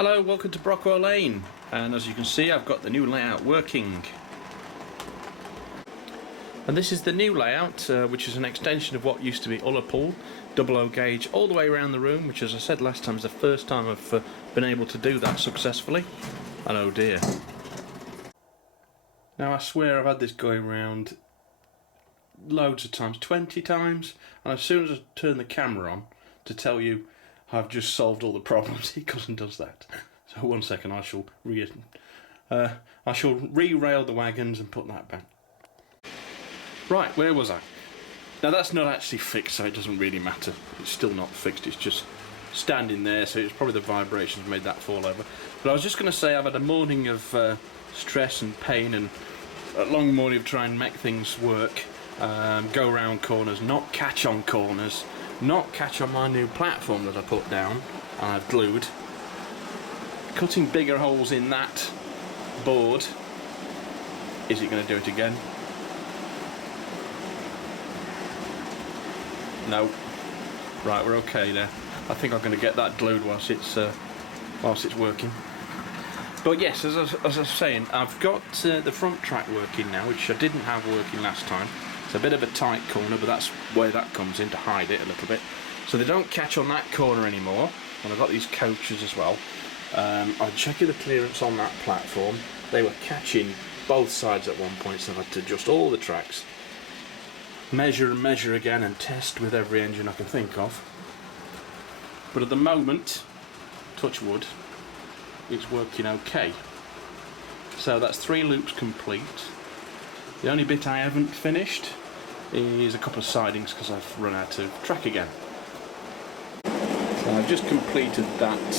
Hello, welcome to Brockwell Lane, and as you can see I've got the new layout working. And this is the new layout, which is an extension of what used to be Ullapool, 00 gauge all the way around the room, which, as I said last time, is the first time I've been able to do that successfully. And oh dear. Now I swear I've had this going around loads of times, 20 times, and as soon as I turn the camera on to tell you I've just solved all the problems, it goes and does that. So one second, I shall re-rail the wagons and put that back. Right, where was I? Now that's not actually fixed, so it doesn't really matter. It's still not fixed, it's just standing there, so it's probably the vibrations made that fall over. But I was just going to say I've had a morning of stress and pain, and a long morning of trying to make things work. Go around corners, not catch on corners, not catch on my new platform that I put down and I've glued. Cutting bigger holes in that board. Is it going to do it again? No. Right, we're okay there. I think I'm going to get that glued whilst it's working. But yes, as I was saying, I've got the front track working now, which I didn't have working last time. It's a bit of a tight corner, but that's where that comes in, to hide it a little bit. So they don't catch on that corner anymore. And I've got these coaches as well. I'm checking the clearance on that platform. They were catching both sides at one point, so I had to adjust all the tracks. Measure and measure again and test with every engine I can think of. But at the moment, touch wood, it's working okay. So that's 3 loops complete. The only bit I haven't finished is a couple of sidings because I've run out of track again. So I've just completed that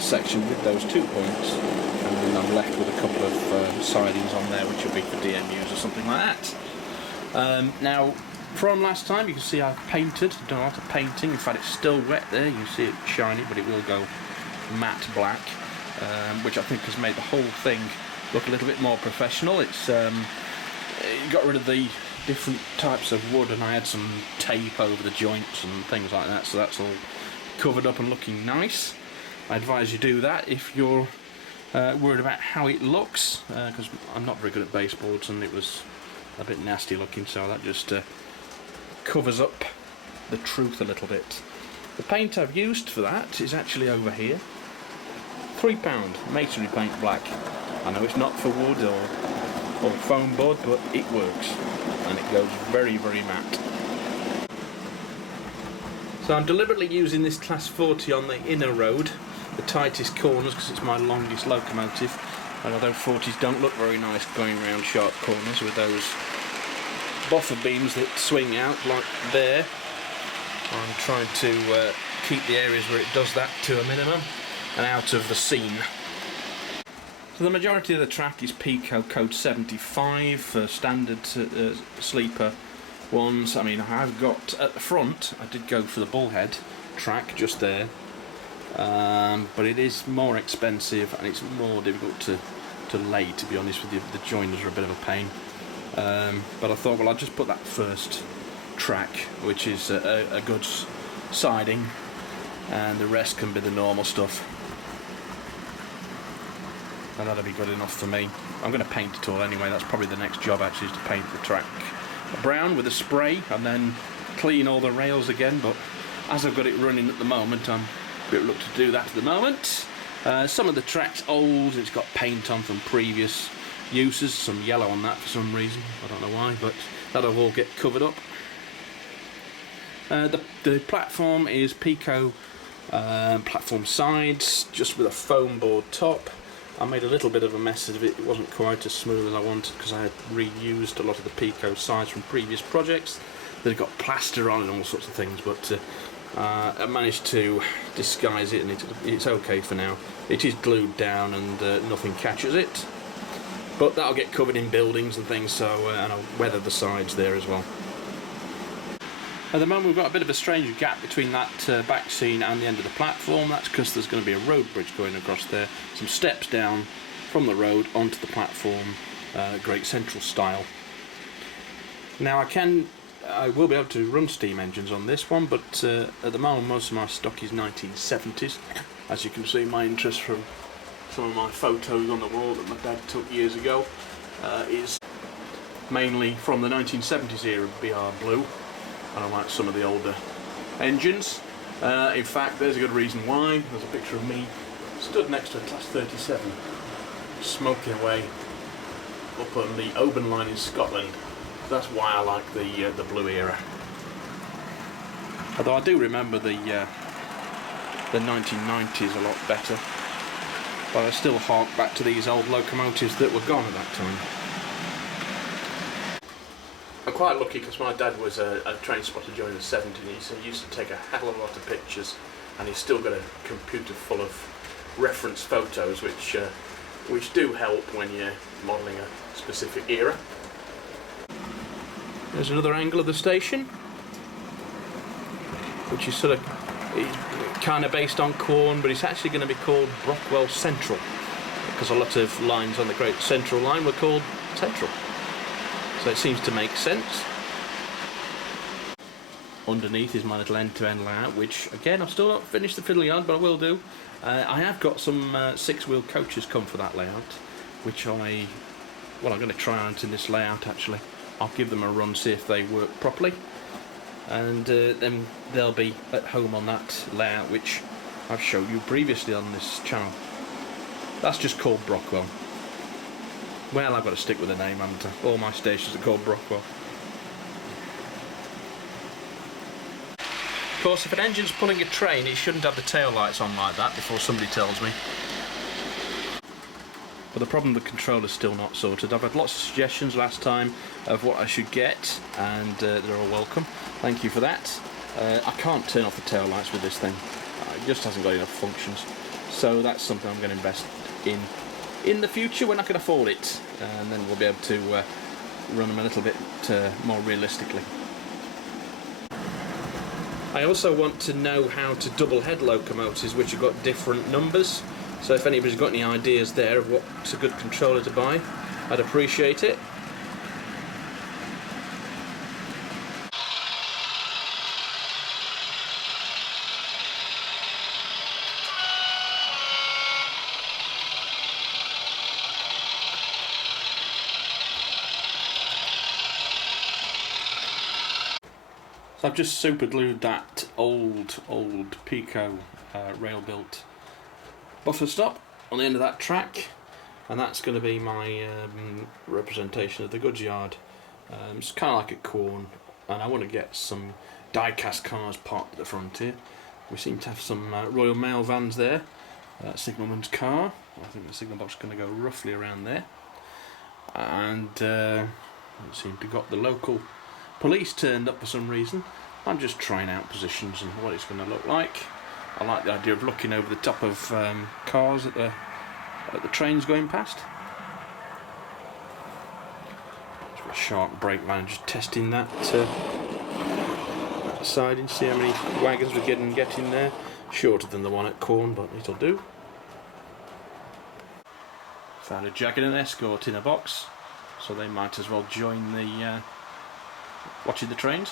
section with those 2 points, and then I'm left with a couple of sidings on there which will be for DMUs or something like that. Now, from last time you can see I've painted, done a lot of painting. In fact, it's still wet there, you can see it shiny, but it will go matte black, which I think has made the whole thing look a little bit more professional. It's got rid of the different types of wood, and I had some tape over the joints and things like that, so that's all covered up and looking nice. I advise you do that if you're worried about how it looks, because I'm not very good at baseboards and it was a bit nasty looking, so that just covers up the truth a little bit. The paint I've used for that is actually over here. £3 masonry paint black. I know it's not for wood or foam board, but it works and it goes very, very matte. So I'm deliberately using this class 40 on the inner road, the tightest corners, because it's my longest locomotive, and although 40s don't look very nice going around sharp corners with those buffer beams that swing out like there, I'm trying to keep the areas where it does that to a minimum and out of the scene. So the majority of the track is Pico code 75 for standard sleeper ones. I mean, I've got at the front, I did go for the bullhead track just there, but it is more expensive and it's more difficult to lay, to be honest with you. The joiners are a bit of a pain, but I thought, well, I'll just put that first track, which is a good siding, and the rest can be the normal stuff. And that'll be good enough for me. I'm going to paint it all anyway. That's probably the next job, actually, is to paint the track brown with a spray and then clean all the rails again. But as I've got it running at the moment, I'm a bit reluctant to do that at the moment. Some of the track's old. It's got paint on from previous uses. Some yellow on that for some reason. I don't know why, but that'll all get covered up. The platform is Pico platform sides, just with a foam board top. I made a little bit of a mess of it. It wasn't quite as smooth as I wanted because I had reused a lot of the Pico sides from previous projects that had got plaster on and all sorts of things, but I managed to disguise it, and it's okay for now. It is glued down and nothing catches it, but that'll get covered in buildings and things, so and I'll weather the sides there as well. At the moment we've got a bit of a strange gap between that back scene and the end of the platform. That's because there's going to be a road bridge going across there. Some steps down from the road onto the platform, Great Central style. Now I will be able to run steam engines on this one, but at the moment most of my stock is 1970s. As you can see, my interest from some of my photos on the wall that my dad took years ago is mainly from the 1970s era BR Blue. I like some of the older engines. In fact, there's a good reason why. There's a picture of me stood next to a Class 37, smoking away up on the Oban line in Scotland. That's why I like the blue era. Although I do remember the 1990s a lot better, but I still hark back to these old locomotives that were gone at that time. I'm quite lucky because my dad was a train spotter during the 70s. He used to take a hell of a lot of pictures, and he's still got a computer full of reference photos which do help when you're modelling a specific era. There's another angle of the station, which is sort of kind of based on Quorn, but it's actually going to be called Brockwell Central, because a lot of lines on the Great Central Line were called Central. So it seems to make sense. Underneath is my little end-to-end layout, which again I've still not finished the fiddly yard, but I will do. I have got some six-wheel coaches come for that layout, which I'm going to try out in this layout actually. I'll give them a run, see if they work properly, and then they'll be at home on that layout which I've showed you previously on this channel. That's just called Brockwell. Well, I've got to stick with the name, haven't I? All my stations are called Brockwell. Of course, if an engine's pulling a train, it shouldn't have the tail lights on like that before somebody tells me. But the problem with the controller's still not sorted. I've had lots of suggestions last time of what I should get, and they're all welcome. Thank you for that. I can't turn off the tail lights with this thing. It just hasn't got enough functions. So that's something I'm going to invest in the future when I can afford it, and then we'll be able to run them a little bit more realistically. I also want to know how to double head locomotives which have got different numbers, so if anybody's got any ideas there of what's a good controller to buy, I'd appreciate it. So I've just super glued that old Pico rail-built buffer stop on the end of that track, and that's going to be my representation of the goods yard. It's kind of like a Quorn, and I want to get some die-cast cars parked at the front here. We seem to have some Royal Mail vans there. Signalman's car. I think the signal box is going to go roughly around there, and we seem to got the local police turned up for some reason. I'm just trying out positions and what it's going to look like. I like the idea of looking over the top of cars at the trains going past. Just a sharp brake line, just testing that siding, see how many wagons we're getting there. Shorter than the one at Quorn, but it'll do. Found a jacket and escort in a box, so they might as well join the watching the trains.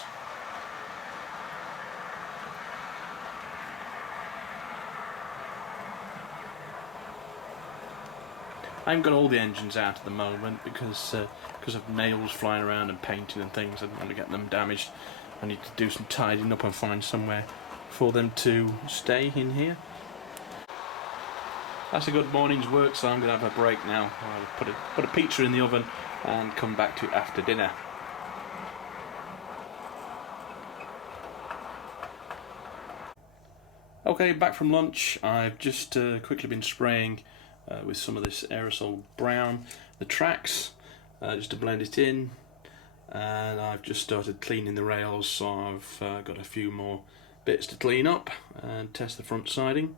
I haven't got all the engines out at the moment because of nails flying around and painting and things. I don't want to get them damaged. I need to do some tidying up and find somewhere for them to stay in here. That's a good morning's work, so I'm going to have a break now. I'll put a pizza in the oven and come back to it after dinner. Okay, back from lunch. I've just quickly been spraying with some of this aerosol brown the tracks just to blend it in, and I've just started cleaning the rails, so I've got a few more bits to clean up and test the front siding.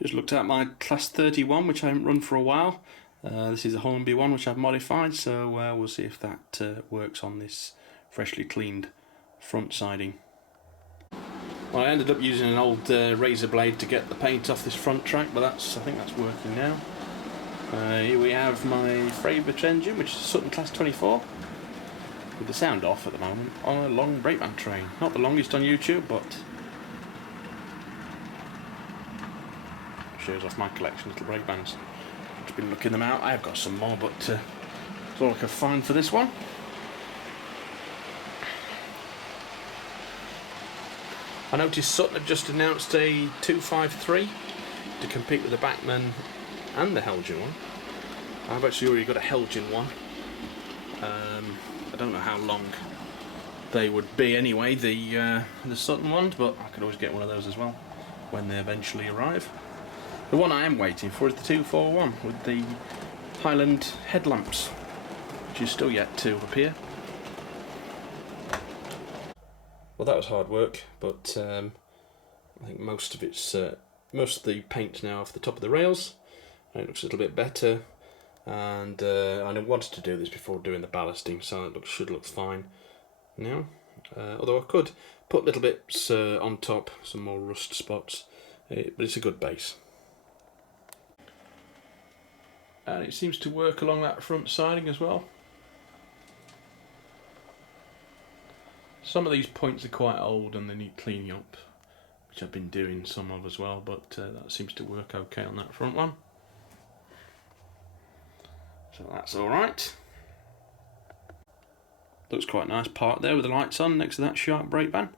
Just looked at my Class 31, which I haven't run for a while. This is a Hornby one which I've modified, so we'll see if that works on this freshly cleaned front siding. Well, I ended up using an old razor blade to get the paint off this front track, but I think that's working now. Here we have my favourite engine, which is a Sutton Class 24, with the sound off at the moment, on a long brakeman train. Not the longest on YouTube, but shows off my collection of little brake bands. I've been looking them out. I have got some more, but it's all I could find for this one. I noticed Sutton have just announced a 253 to compete with the Bachmann and the Helgen one. I've actually already got a Helgen one. I don't know how long they would be anyway, the Sutton ones, but I could always get one of those as well when they eventually arrive. The one I am waiting for is the 241 with the Highland headlamps, which is still yet to appear. Well, that was hard work, but I think most of the paint's now off the top of the rails, and it looks a little bit better. And I wanted to do this before doing the ballasting, so it should look fine now. Although I could put little bits on top, some more rust spots, but it's a good base. And it seems to work along that front siding as well. Some of these points are quite old and they need cleaning up, which I've been doing some of as well, but that seems to work okay on that front one. So that's alright. Looks quite nice parked there with the lights on next to that sharp brake van.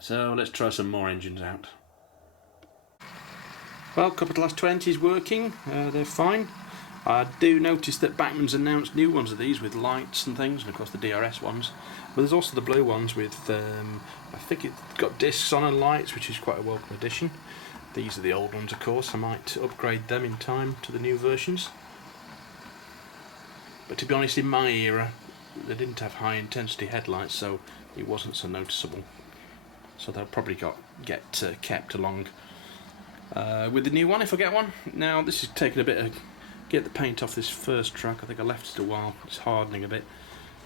So let's try some more engines out. Well, Capital S20 is working, they're fine. I do notice that Bachmann's announced new ones of these with lights and things, and of course the DRS ones. But there's also the blue ones with, I think it's got discs on and lights, which is quite a welcome addition. These are the old ones, of course. I might upgrade them in time to the new versions. But to be honest, in my era, they didn't have high intensity headlights, so it wasn't so noticeable. So they'll probably get kept along with the new one if I get one. Now this is taking a bit of get the paint off this first track. I think I left it a while. It's hardening a bit,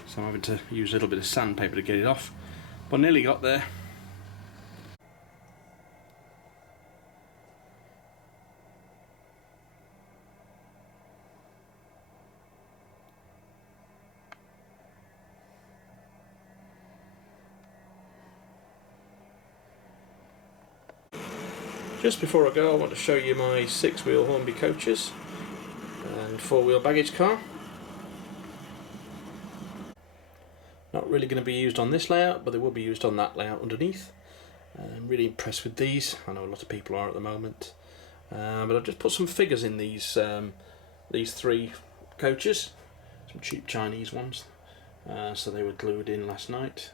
so I'm having to use a little bit of sandpaper to get it off. But nearly got there. Just before I go, I want to show you my 6-wheel Hornby coaches and 4-wheel baggage car. Not really going to be used on this layout, but they will be used on that layout underneath. I'm really impressed with these. I know a lot of people are at the moment, but I've just put some figures in these 3 coaches, some cheap Chinese ones. So they were glued in last night,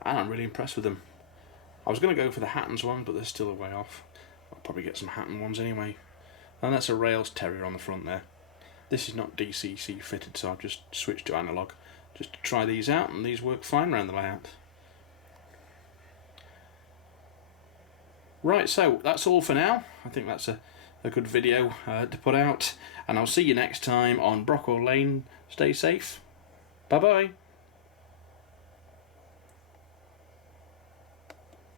and I'm really impressed with them. I was going to go for the Hattons one, but they're still a way off. I'll probably get some Hatton ones anyway. And that's a Rails Terrier on the front there. This is not DCC fitted, so I've just switched to analog just to try these out, and these work fine around the layout. Right, so that's all for now. I think that's a good video to put out, and I'll see you next time on Brockwell Lane. Stay safe. Bye bye.